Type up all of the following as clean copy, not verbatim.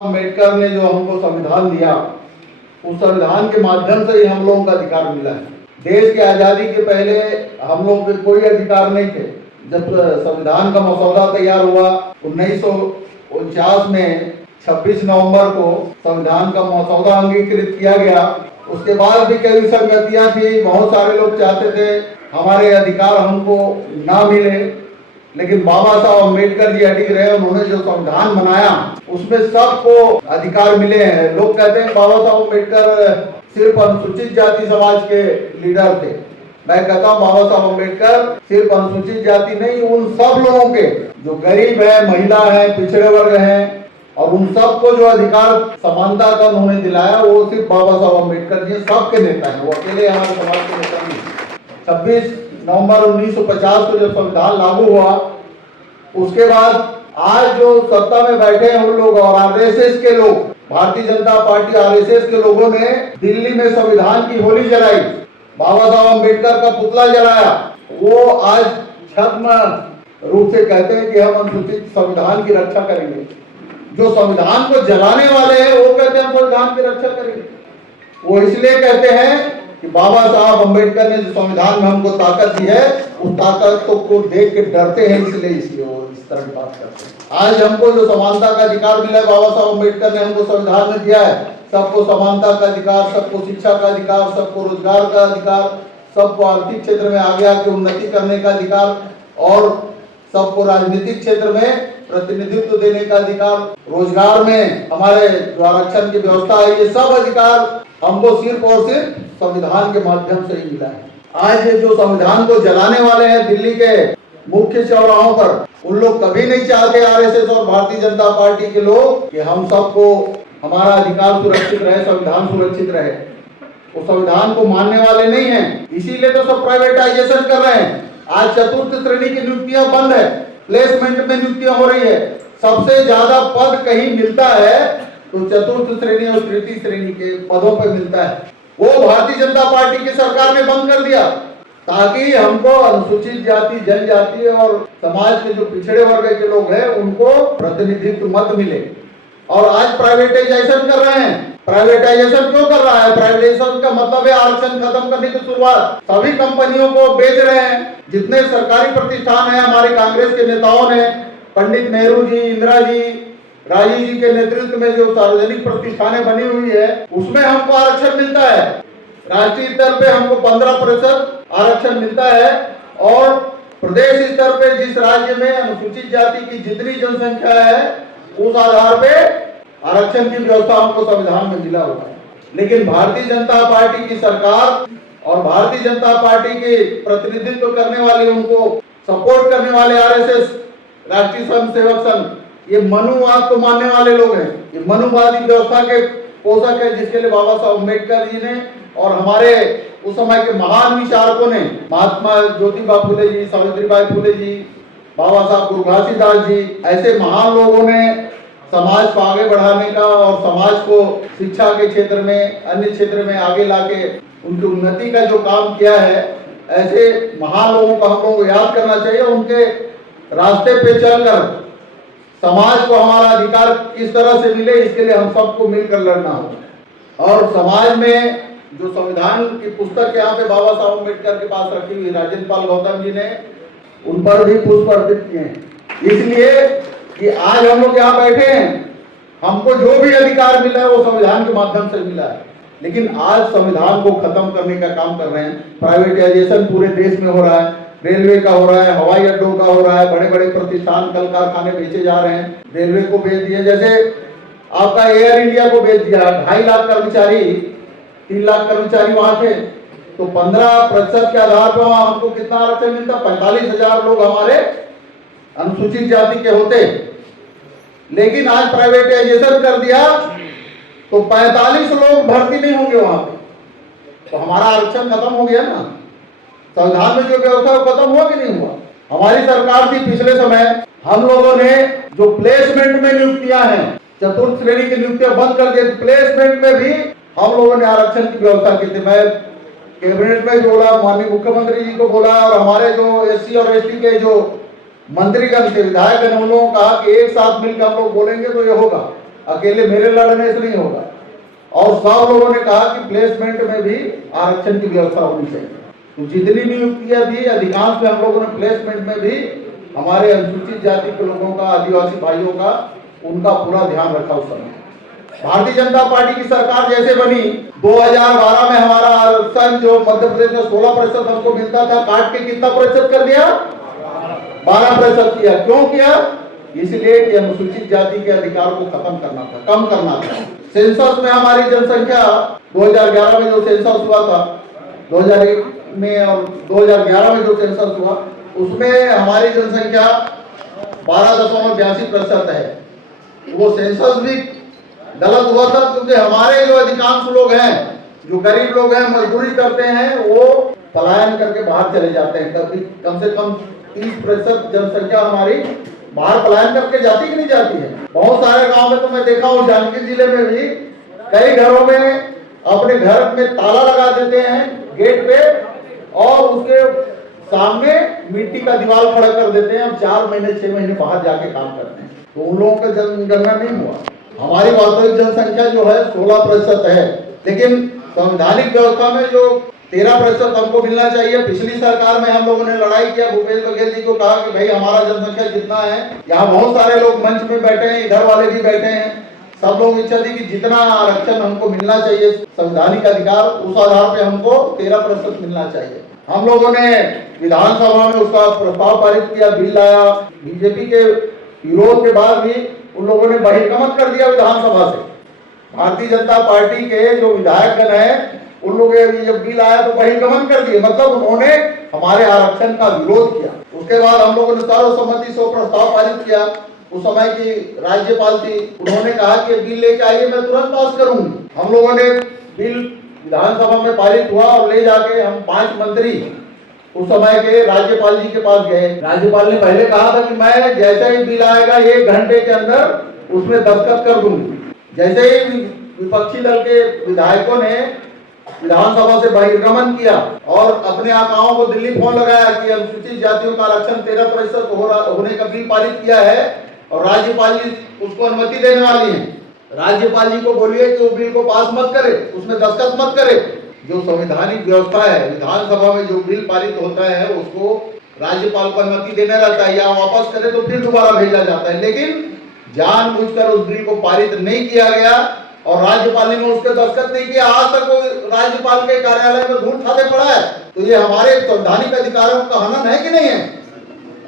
अम्बेडकर ने जो हमको संविधान दिया, उस संविधान के माध्यम से ही हम लोगों का अधिकार मिला है। देश की आज़ादी के पहले हम लोगों के कोई अधिकार नहीं थे। जब संविधान का मसौदा तैयार हुआ 1949 में 26 नवंबर को संविधान का मसौदा अंगीकृत किया गया। उसके बाद भी कई विसंगतियां थी। बहुत सारे लोग चाहते थे हमारे अधिकार हमको ना मिले, लेकिन बाबा साहब अम्बेडकर जी अडिग रहे। उन्होंने जो संविधान बनाया उसमें सबको अधिकार मिले हैं। लोग कहते हैं बाबा साहब अम्बेडकर सिर्फ अनुसूचित जाति समाज के लीडर थे। मैं कहता हूँ बाबा साहब अम्बेडकर सिर्फ अनुसूचित जाति नहीं, उन सब लोगों के जो गरीब है, महिला है, पिछड़े वर्ग हैं, और उन सबको जो अधिकार समानता का उन्होंने दिलाया, वो सिर्फ बाबा साहब अम्बेडकर जी सबके नेता हैं। वो अकेले हमारे समाज के नेता नहीं। 26 नवंबर 1950 को जब संविधान लागू हुआ, उसके बाद आज जो सत्ता में बैठे हैं उन लोग और आरएसएस के लोग, भारतीय जनता पार्टी आरएसएस के लोगों ने दिल्ली में संविधान की होली जलाई, बाबा साहब अम्बेडकर का पुतला जलाया। वो आज छद्म रूप से कहते हैं कि हम अनुसूचित संविधान की रक्षा करेंगे। जो संविधान को जलाने वाले हैं वो कहते हैं हम संविधान की रक्षा करेंगे। वो इसलिए कहते हैं कि बाबा साहब अम्बेडकर ने जो संविधान में हमको ताकत दी है, उस ताकत को देख के डरते हैं, इसलिए वो इस तरह की बात करते हैं। आज हमको जो समानता का अधिकार मिला है, बाबा साहब अम्बेडकर ने हमको संविधान में दिया है। सबको समानता का अधिकार, सबको शिक्षा का अधिकार, सबको रोजगार का अधिकार, सबको आर्थिक क्षेत्र में आगे आके उन्नति करने का अधिकार, और सबको राजनीतिक क्षेत्र में प्रतिनिधित्व देने का अधिकार, रोजगार में हमारे जो आरक्षण की व्यवस्था है, ये सब अधिकार हमको सिर्फ और सिर्फ संविधान के माध्यम से ही मिला है। आज जो संविधान को जलाने वाले हैं दिल्ली के मुख्य चौराहों पर, उन लोग कभी नहीं चाहते, आरएसएस और भारतीय जनता पार्टी के लोग, कि हम सबको हमारा अधिकार सुरक्षित रहे, संविधान सुरक्षित रहे। वो संविधान को मानने वाले नहीं हैं, इसीलिए तो सब प्राइवेटाइजेशन कर रहे हैं। आज चतुर्थ श्रेणी की नियुक्तियां बंद है, प्लेसमेंट में नियुक्तियां हो रही है। सबसे ज्यादा पद कहीं मिलता है तो चतुर्थ श्रेणी और तृतीय श्रेणी के पदों पर मिलता है। वो भारतीय जनता पार्टी की सरकार ने बंद कर दिया, ताकि हमको अनुसूचित जाति, जनजाति और समाज के जो पिछड़े वर्ग के लोग हैं उनको प्रतिनिधित्व मत मिले। और आज प्राइवेटाइजेशन कर रहे हैं। प्राइवेटाइजेशन क्यों कर रहा है? प्राइवेटाइजेशन का मतलब है आरक्षण खत्म करने की शुरुआत। सभी कंपनियों को बेच रहे हैं। जितने सरकारी प्रतिष्ठान है, हमारे कांग्रेस के नेताओं ने, पंडित नेहरू जी, इंदिरा जी, राजीव जी के नेतृत्व में जो सार्वजनिक प्रतिष्ठानें बनी हुई है, उसमें हमको आरक्षण मिलता है। राष्ट्रीय स्तर पे हमको 15% आरक्षण मिलता है, और प्रदेश स्तर पे जिस राज्य में अनुसूचित जाति की जितनी जनसंख्या है, उस आधार पे आरक्षण की व्यवस्था हमको संविधान में मिला हुआ है। लेकिन भारतीय जनता पार्टी की सरकार और भारतीय जनता पार्टी के प्रतिनिधित्व करने वाले, उनको सपोर्ट करने वाले आरएसएस, राष्ट्रीय स्वयंसेवक संघ, ये मनुवाद को मानने वाले लोग हैं। ये मनुवादी व्यवस्था के पोषक है, जिसके लिए बाबा साहब अम्बेडकर जी ने और हमारे उस समय के महान विचारकों ने, महात्मा ज्योतिबा फुले जी, सावित्रीबाई फुले जी, बाबा साहब गुरु घासीदास जी, ऐसे महान लोगों ने समाज को आगे बढ़ाने का और समाज को शिक्षा के क्षेत्र में, अन्य क्षेत्र में आगे लाके उनकी उन्नति का जो काम किया है, ऐसे महान लोगों को हम लोगों को याद करना चाहिए। उनके रास्ते पे चलकर समाज को हमारा अधिकार किस तरह से मिले, इसके लिए हम सबको मिलकर लड़ना होगा। और समाज में जो संविधान की पुस्तक यहाँ पे बाबा साहब अम्बेडकर के पास रखी हुई, राजेंद्र गौतम जी ने उन पर भी पुष्प अर्पित किए हैं। इसलिए कि आज हम लोग यहाँ बैठे हैं, हमको जो भी अधिकार मिला है वो संविधान के माध्यम से मिला है। लेकिन आज संविधान को खत्म करने का काम कर रहे हैं। प्राइवेटाइजेशन पूरे देश में हो रहा है, रेलवे का हो रहा है, हवाई अड्डों का हो रहा है, बड़े बड़े प्रतिष्ठान, कल कारखाने बेचे जा रहे हैं। रेलवे को बेच दिए, जैसे आपका एयर इंडिया को बेच दिया। 2.5 लाख कर्मचारी, 3 लाख कर्मचारी वहां थे, तो 15% के आधार पर वहां हमको कितना आरक्षण मिलता? 45,000 लोग हमारे अनुसूचित जाति के होते। लेकिन आज प्राइवेटाइजेशन कर दिया तो 45 लोग भर्ती नहीं होंगे वहां पे, तो हमारा आरक्षण खत्म हो गया ना। संविधान में जो व्यवस्था वो खत्म हुआ कि नहीं हुआ? हमारी सरकार थी पिछले समय, हम लोगों ने जो प्लेसमेंट में नियुक्तियां हैं, चतुर्थ श्रेणी की नियुक्तियां बंद कर दी। प्लेसमेंट में भी हम लोगों ने आरक्षण की व्यवस्था की थी। मैं कैबिनेट में बोला, माननीय मुख्यमंत्री जी को बोला, और हमारे जो एससी और एसटी के जो मंत्रीगण थे, विधायक ने, उन लोगों को कहा कि एक साथ मिलकर हम लोग बोलेंगे तो ये होगा। अकेले मेरे लड़ने से नहीं होगा। और सब लोगों ने कहा कि प्लेसमेंट में भी आरक्षण की व्यवस्था होनी चाहिए। तो जितनी नियुक्तियां थी अधिकांश में हम लोगों ने प्लेसमेंट में भी हमारे अनुसूचित जाति के लोगों का, आदिवासी भाइयों का, उनका पूरा ध्यान रखा उस समय। भारतीय जनता पार्टी की सरकार जैसे बनी 2012 में हमारा आरक्षण जो मध्य प्रदेश में 16% हमको मिलता था, काट के कितना प्रतिशत कर दिया? 12% किया। क्यों किया? इसलिए कि अनुसूचित जाति के अधिकार को खत्म करना था, कम करना था। सेंसस में हमारी जनसंख्या 2011 में जो सेंसस हुआ था, 2001 में और 2011 में जो सेंसस हुआ, उसमें हमारी जनसंख्या 12.82% है। वो सेंसस भी गलत हुआ था क्योंकि हमारे जो अधिकांश लोग हैं, जो गरीब लोग हैं, मजदूरी करते हैं, वो पलायन करके बाहर चले जाते हैं। कभी कम से कम 30% जनसंख्या हमारी बाहर पलायन करके जाती कि नहीं जाती है। बहुत सारे गांव में तो मैं देखा हूँ, जांजगीर जिले में भी कई घरों में अपने घर में ताला लगा देते हैं गेट पे और उसके सामने मिट्टी का दीवार खड़ा कर देते हैं और 4 महीने 6 महीने बाहर जाके काम करते हैं। तो उन लोगों का जनगणना नहीं हुआ। हमारी वास्तविक जनसंख्या जो है 16% है, लेकिन संवैधानिक व्यवस्था में जो 13% हमको मिलना चाहिए। पिछली सरकार में हम लोगों ने लड़ाई किया, भूपेश बघेल जी को कहा कि भाई हमारा जनसंख्या जितना है, यहाँ बहुत सारे लोग मंच में बैठे हैं, इधर वाले भी बैठे हैं, सब लोग इच्छा थी कि जितना आरक्षण हमको मिलना चाहिए संवैधानिक अधिकार, उस आधार पे हमको 13% मिलना चाहिए। हम लोगों ने विधानसभा में उसका प्रस्ताव पारित किया, बिल लाया। बीजेपी के विरोध के बाद भी उन लोगों ने बहिर्गमन कर दिया विधानसभा से। भारतीय जनता पार्टी के जो विधायकगण है, उन लोगों ने जब बिल आया तो बहिर्गमन कर दिए, मतलब उन्होंने हमारे आरक्षण का विरोध किया। उसके बाद हम लोगों ने सर्वसम्मति से प्रस्ताव पारित किया। उस समय की राज्यपाल थी, उन्होंने कहा कि बिल लेके आइए, मैं तुरंत पास करूंगी। हम लोगों ने बिल विधानसभा में पारित हुआ और ले जाके हम 5 मंत्री उस समय के राज्यपाल जी के पास गए। राज्यपाल ने पहले कहा था कि मैं जैसे ही बिल आएगा 1 घंटे के अंदर उसमें दस्तखत कर दूंगी। जैसे ही विपक्षी दल के विधायकों ने विधानसभा से बहिर्गमन किया और अपने आकाओं को दिल्ली फोन लगाया कि अनुसूचित जातियों का आरक्षण 13% होने का बिल पारित किया है और राज्यपाल जी उसको अनुमति देने वाली हैं, राज्यपाल जी को बोलिए कि वो बिल को पास मत करे, उसमें दस्तखत मत करे। जो संवैधानिक व्यवस्था है, विधानसभा में जो बिल पारित होता है उसको राज्यपाल को अनुमति देना रहता है, या वापस करे तो फिर दोबारा भेजा जाता है। लेकिन जानबूझकर उस बिल को पारित नहीं किया गया और राज्यपाल ने उसके दस्तखत नहीं किया। आज तक वो राज्यपाल के कार्यालय में धूल खाते पड़ा है। तो ये हमारे संवैधानिक अधिकारों का हनन है कि नहीं है?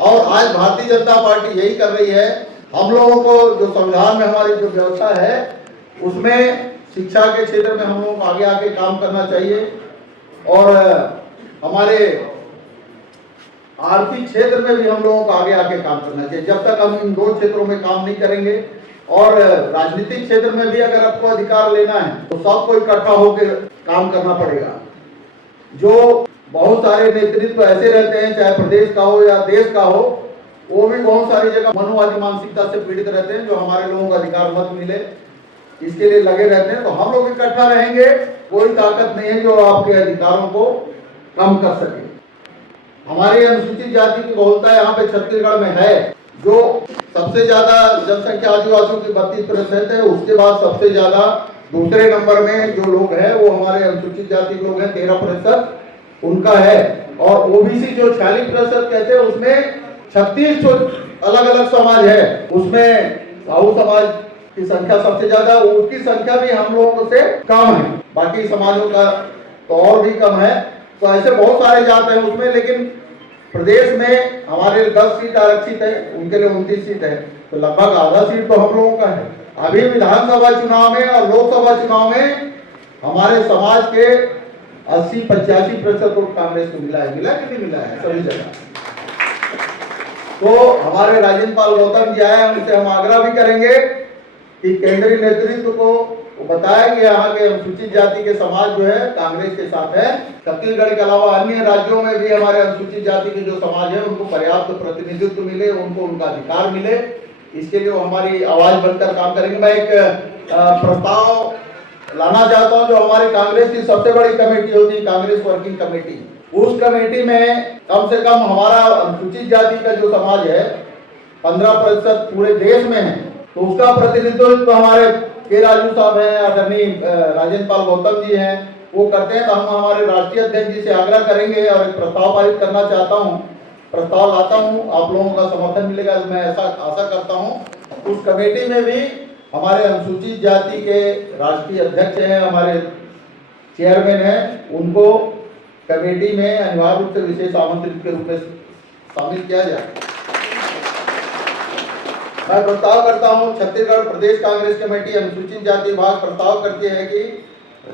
और आज भारतीय जनता पार्टी यही कर रही है। हम लोगों को जो संविधान में हमारी जो व्यवस्था है, उसमें शिक्षा के क्षेत्र में हम लोगों को आगे आके काम करना चाहिए और हमारे आर्थिक क्षेत्र में भी हम लोगों को आगे आके काम करना चाहिए। जब तक हम इन 2 क्षेत्रों में काम नहीं करेंगे, और राजनीतिक क्षेत्र में भी अगर आपको अधिकार लेना है तो सबको इकट्ठा होकर काम करना पड़ेगा। जो बहुत सारे नेतृत्व ऐसे रहते हैं, चाहे प्रदेश का हो या देश का हो, वो भी बहुत सारी जगह मनुवादी मानसिकता से पीड़ित रहते हैं, जो हमारे लोगों को अधिकार मत मिले इसके लिए लगे रहते हैं। तो हम लोग इकट्ठा रहेंगे, कोई ताकत नहीं है जो आपके अधिकारों को कम कर सके। हमारी अनुसूचित जाति की बहुलता यहाँ पे छत्तीसगढ़ में है, जो सबसे ज्यादा जनसंख्या आदिवासियों की 32% है। उसके बाद सबसे ज्यादा दूसरे नंबर में जो लोग हैं वो हमारे अनुसूचित जाति के लोग हैं, 13% उनका है। और ओबीसी जो 46% कहते हैं, उसमें 36 जो अलग अलग समाज है, उसमें साहू समाज की संख्या सबसे ज्यादा, उसकी संख्या भी हम लोगों से कम है, बाकी समाजों का तो और भी कम है। तो ऐसे बहुत सारे जात हैं उसमें, लेकिन प्रदेश में हमारे 10 सीट आरक्षित है, उनके लिए 29 सीट है, तो लगभग आधा सीट तो हम लोगों का है। अभी विधानसभा चुनाव में और लोकसभा चुनाव में हमारे समाज के 80-85% वोट कांग्रेस को मिला है। मिला कि नहीं मिला है? सभी जगह। तो हमारे राजेंद्र पाल गौतम जी आए, उनसे हम आग्रह भी करेंगे कि केंद्रीय नेतृत्व को बताया कि यहाँ के अनुसूचित जाति के समाज जो है कांग्रेस के साथ है। छत्तीसगढ़ के अलावा अन्य राज्यों में भी हमारे अनुसूचित जाति के जो समाज है उनको पर्याप्त प्रतिनिधित्व मिले, उनको उनका अधिकार मिले, इसके लिए वो हमारी आवाज बनकर काम करेंगे। मैं एक प्रस्ताव लाना चाहता हूँ। जो हमारी कांग्रेस की सबसे बड़ी कमेटी होती है, कांग्रेस वर्किंग कमेटी, उस कमेटी में कम से कम हमारा अनुसूचित जाति का जो समाज है 15% पूरे देश में है, तो उसका प्रतिनिधित्व हमारे के राजू साहब हैं, आदरणीय राजेंद्र पाल गौतम जी हैं, वो करते हैं। तो हम हमारे राष्ट्रीय अध्यक्ष जी से आग्रह करेंगे और एक प्रस्ताव पारित करना चाहता हूँ, प्रस्ताव लाता हूँ, आप लोगों का समर्थन मिलेगा मैं ऐसा आशा करता हूँ। उस कमेटी में भी हमारे अनुसूचित जाति के राष्ट्रीय अध्यक्ष हैं, हमारे चेयरमैन हैं, उनको कमेटी में अनिवार्य रूप से विशेष आमंत्रित के रूप में शामिल किया जाए। मैं प्रस्ताव करता हूं, छत्तीसगढ़ प्रदेश कांग्रेस कमेटी अनुसूचित जाति विभाग प्रस्ताव करती है कि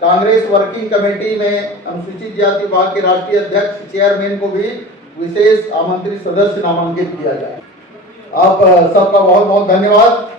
कांग्रेस वर्किंग कमेटी में अनुसूचित जाति विभाग के राष्ट्रीय अध्यक्ष चेयरमैन को भी विशेष आमंत्रित सदस्य नामांकित किया जाए। आप सबका बहुत बहुत धन्यवाद।